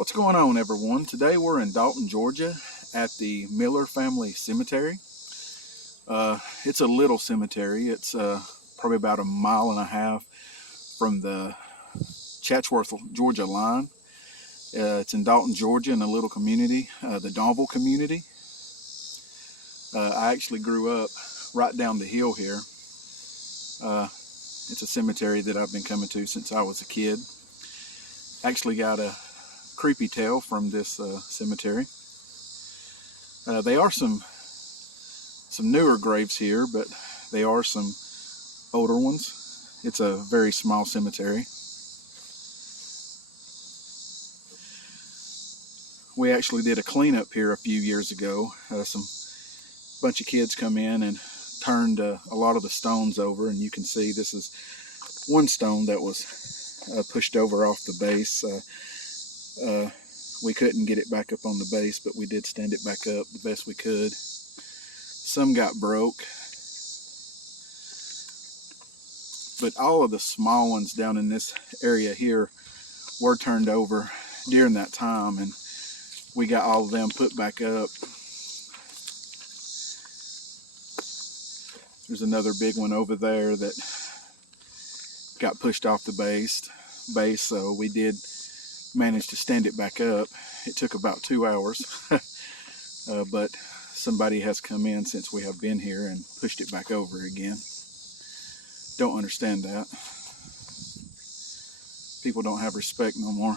What's going on, everyone? Today we're in Dalton, Georgia at the Miller Family Cemetery. It's a little cemetery. It's probably about a mile and a half from the Chatsworth, Georgia line. It's in Dalton, Georgia, in a little community, the Donville community. I actually grew up right down the hill here. It's a cemetery that I've been coming to since I was a kid. Actually got a creepy tale from this cemetery. They are some newer graves here, but they are some older ones. It's a very small cemetery. We actually did a cleanup here a few years ago. Some bunch of kids come in and turned a lot of the stones over, and you can see this is one stone that was pushed over off the base. We couldn't get it back up on the base, but we did stand it back up the best we could. Some got broke, but all of the small ones down in this area here were turned over during that time, and we got all of them put back up. There's another big one over there that got pushed off the base, so we did manage to stand it back up. It took about 2 hours, but somebody has come in since we have been here and pushed it back over again. Don't understand that. People don't have respect no more.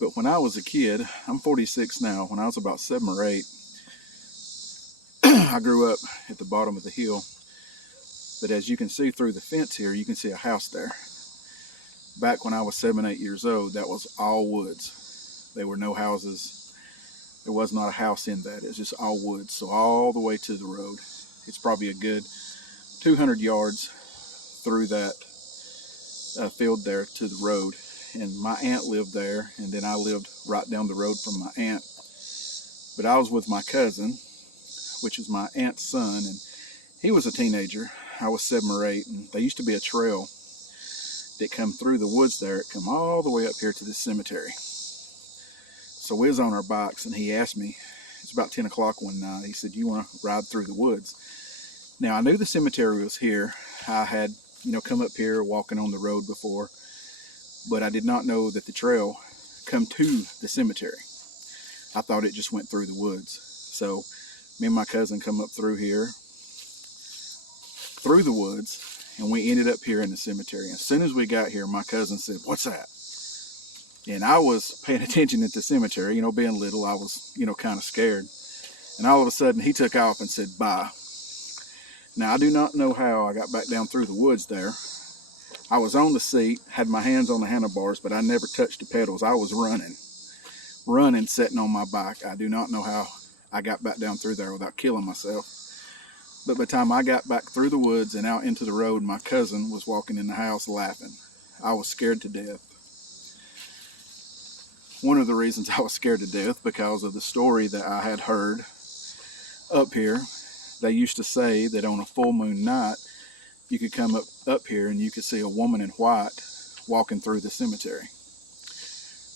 But when I was a kid, I'm 46 now, when I was about 7 or 8, I grew up at the bottom of the hill. But as you can see through the fence here, you can see a house there. Back when I was 7, 8 years old, that was all woods. There were no houses. There was not a house in that. It was just all woods. So all the way to the road. It's probably a good 200 yards through that field there to the road. And my aunt lived there, and then I lived right down the road from my aunt. But I was with my cousin, which is my aunt's son, and he was a teenager. I was 7 or 8, and there used to be a trail that come through the woods there. It come all the way up here to this cemetery. So we was on our bikes, and he asked me, it's about 10 o'clock one night, he said, "You want to ride through the woods?" Now, I knew the cemetery was here. I had, come up here walking on the road before, but I did not know that the trail come to the cemetery. I thought it just went through the woods. So me and my cousin come up through here, through the woods, and we ended up here in the cemetery. As soon as we got here, my cousin said, "What's that?" And I was paying attention at the cemetery, being little, I was, kind of scared. And all of a sudden he took off and said, "Bye." Now, I do not know how I got back down through the woods there. I was on the seat, had my hands on the handlebars, but I never touched the pedals. I was running, sitting on my bike. I do not know how I got back down through there without killing myself. But by the time I got back through the woods and out into the road, my cousin was walking in the house laughing. I was scared to death. One of the reasons I was scared to death because of the story that I had heard up here. They used to say that on a full moon night, you could come up here and you could see a woman in white walking through the cemetery.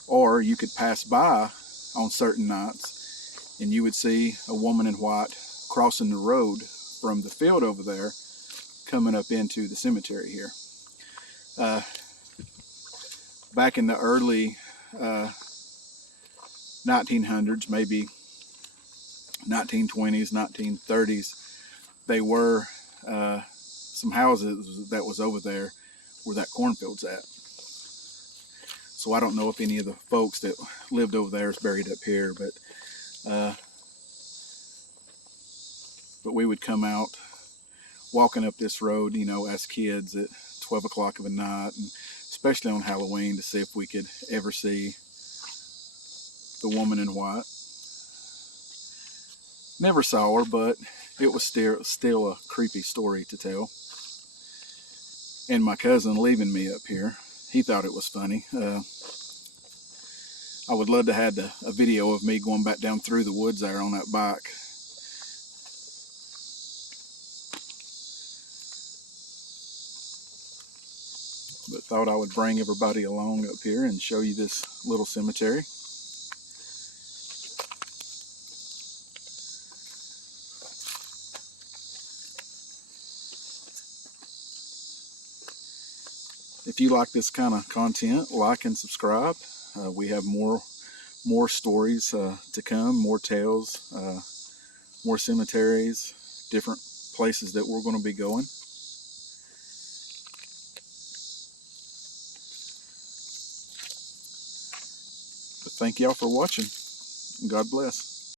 Or you could pass by on certain nights and you would see a woman in white crossing the road from the field over there coming up into the cemetery here. Back in the early 1900s, maybe 1920s, 1930s, they were some houses that was over there where that cornfield's at. So I don't know if any of the folks that lived over there is buried up here, but we would come out walking up this road, as kids at 12 o'clock of a night, and especially on Halloween, to see if we could ever see the woman in white. Never saw her, but it was still a creepy story to tell. and my cousin leaving me up here. He thought it was funny. I would love to have a video of me going back down through the woods there on that bike. But thought I would bring everybody along up here and show you this little cemetery. If you like this kind of content, like and subscribe. We have more stories to come, more tales, more cemeteries, different places that we're going to be going. But thank y'all for watching. God bless.